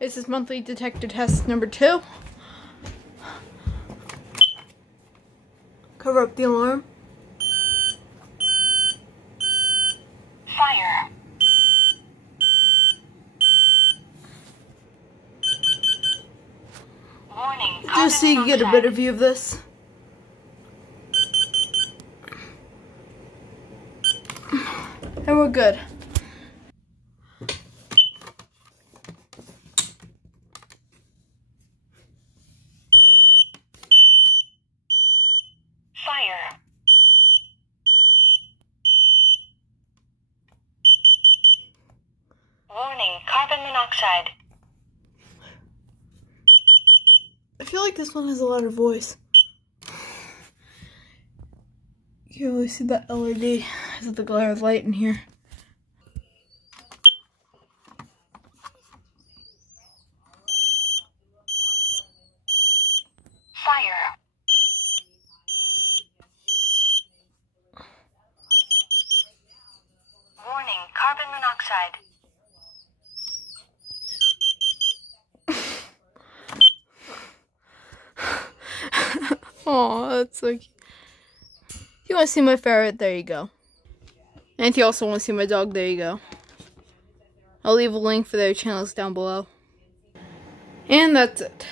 This is monthly detector test number 2. Cover up the alarm. Fire. Warning. Just so you can get a better view of this. And we're good. Fire. Warning. Carbon monoxide. I feel like this one has a louder voice. You can really see that LED because of the glare of light in here. Fire. Warning. Carbon monoxide. Oh, that's so cute. If you want to see my ferret, there you go. And if you also want to see my dog, there you go. I'll leave a link for their channels down below. And that's it.